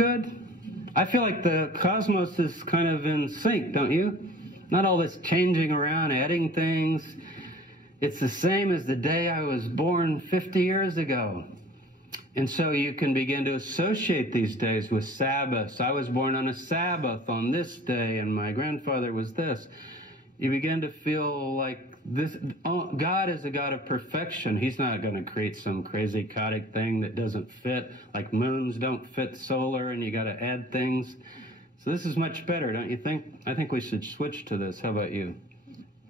good? I feel like the cosmos is kind of in sync, don't you? Not all this changing around, adding things. It's the same as the day I was born 50 years ago. And so you can begin to associate these days with Sabbaths. I was born on a Sabbath on this day, and my grandfather was this. You begin to feel like this. Oh, God is a God of perfection. He's not going to create some crazy chaotic thing that doesn't fit, like moons don't fit solar, and you got to add things. So this is much better, don't you think? I think we should switch to this. How about you?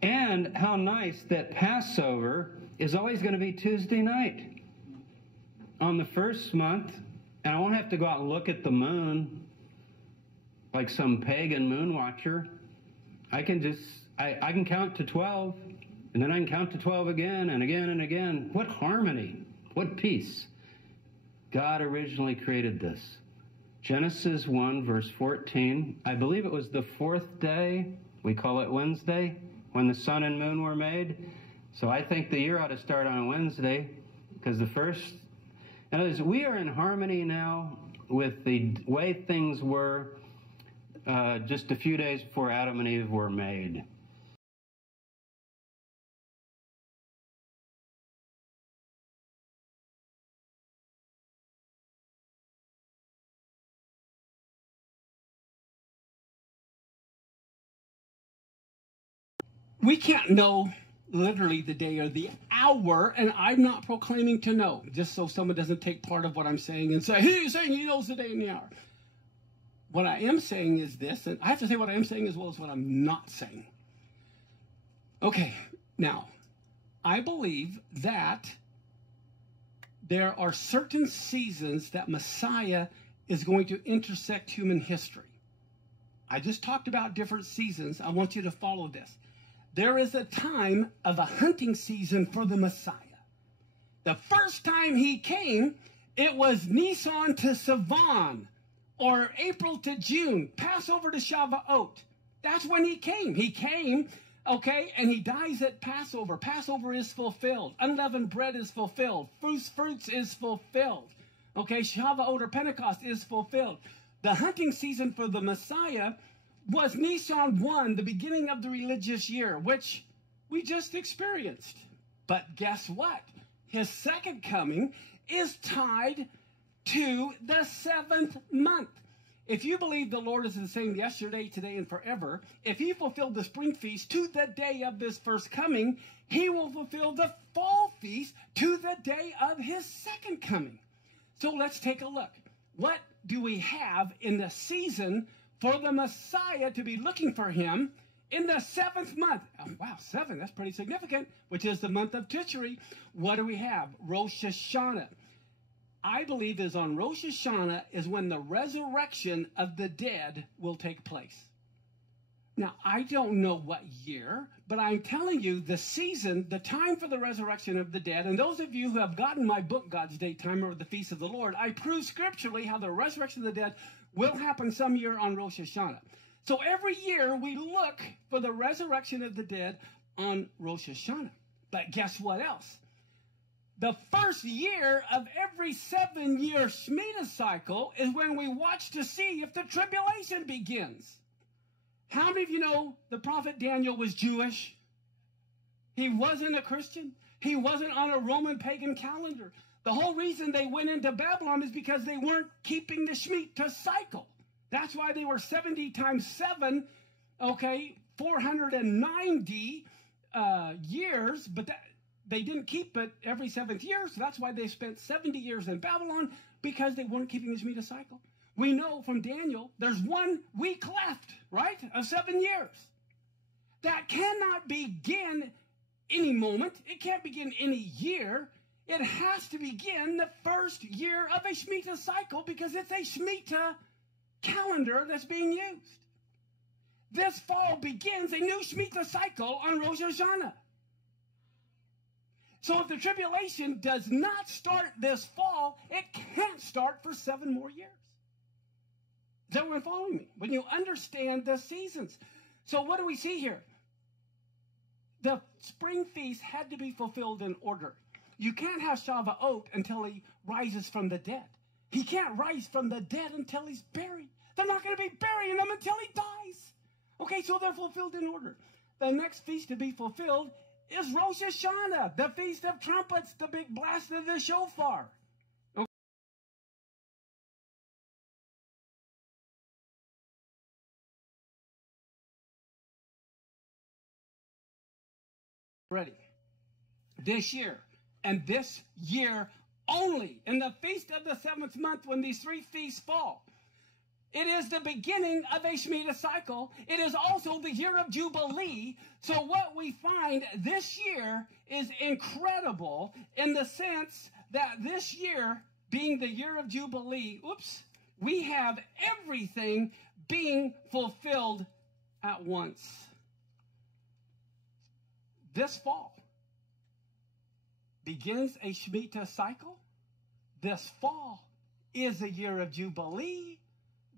And how nice that Passover is always going to be Tuesday night on the first month, and I won't have to go out and look at the moon like some pagan moon watcher. I can just, I can count to 12, and then I can count to 12 again and again and again. What harmony, what peace. God originally created this. Genesis 1, verse 14, I believe it was the fourth day, we call it Wednesday, when the sun and moon were made. So I think the year ought to start on a Wednesday, because the first... In other words, we are in harmony now with the way things were just a few days before Adam and Eve were made. We can't know literally the day or the hour, and I'm not proclaiming to know, just so someone doesn't take part of what I'm saying and say, he's saying he knows the day and the hour. What I am saying is this, and I have to say what I am saying as well as what I'm not saying. Okay, now, I believe that there are certain seasons that Messiah is going to intersect human history. I just talked about different seasons. I want you to follow this. There is a time of a hunting season for the Messiah. The first time he came, it was Nisan to Sivan, or April to June, Passover to Shavuot. That's when he came. He came, okay, and he dies at Passover. Passover is fulfilled. Unleavened bread is fulfilled. Fruits is fulfilled. Okay, Shavuot or Pentecost is fulfilled. The hunting season for the Messiah was Nisan 1, the beginning of the religious year, which we just experienced. But guess what? His second coming is tied to the 7th month. If you believe the Lord is the same yesterday, today, and forever, if he fulfilled the spring feast to the day of this first coming, he will fulfill the fall feast to the day of his second coming. So let's take a look. What do we have in the season for the Messiah to be looking for him in the 7th month? Oh, wow, 7, that's pretty significant, which is the month of Tishri. What do we have? Rosh Hashanah. I believe is on Rosh Hashanah is when the resurrection of the dead will take place. Now, I don't know what year, but I'm telling you the season, the time for the resurrection of the dead, and those of you who have gotten my book, God's Day Timer of the Feast of the Lord, I prove scripturally how the resurrection of the dead will happen some year on Rosh Hashanah. So every year we look for the resurrection of the dead on Rosh Hashanah. But guess what else? The first year of every 7-year Shemitah cycle is when we watch to see if the tribulation begins. How many of you know the prophet Daniel was Jewish? He wasn't a Christian. He wasn't on a Roman pagan calendar. The whole reason they went into Babylon is because they weren't keeping the Shemitah cycle. That's why they were 70 times 7, okay, 490 years, but they didn't keep it every 7th year, so that's why they spent 70 years in Babylon, because they weren't keeping the Shemitah cycle. We know from Daniel, there's 1 week left, right, of 7 years. That cannot begin any moment. It can't begin any year. It has to begin the first year of a Shemitah cycle because it's a Shemitah calendar that's being used. This fall begins a new Shemitah cycle on Rosh Hashanah. So if the tribulation does not start this fall, it can't start for 7 more years. Is everyone following me? When you understand the seasons. So what do we see here? The spring feast had to be fulfilled in order. You can't have Shavuot until he rises from the dead. He can't rise from the dead until he's buried. They're not going to be burying him until he dies. Okay, so they're fulfilled in order. The next feast to be fulfilled is Rosh Hashanah, the Feast of Trumpets, the big blast of the shofar. Okay. Ready. This year, and this year only, in the feast of the 7th month, when these 3 feasts fall, it is the beginning of a Shemitah cycle. It is also the year of Jubilee. So what we find this year is incredible in the sense that this year, being the year of Jubilee, we have everything being fulfilled at once. This fall begins a Shemitah cycle. This fall is a year of Jubilee.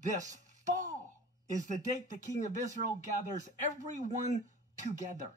This fall is the date the King of Israel gathers everyone together.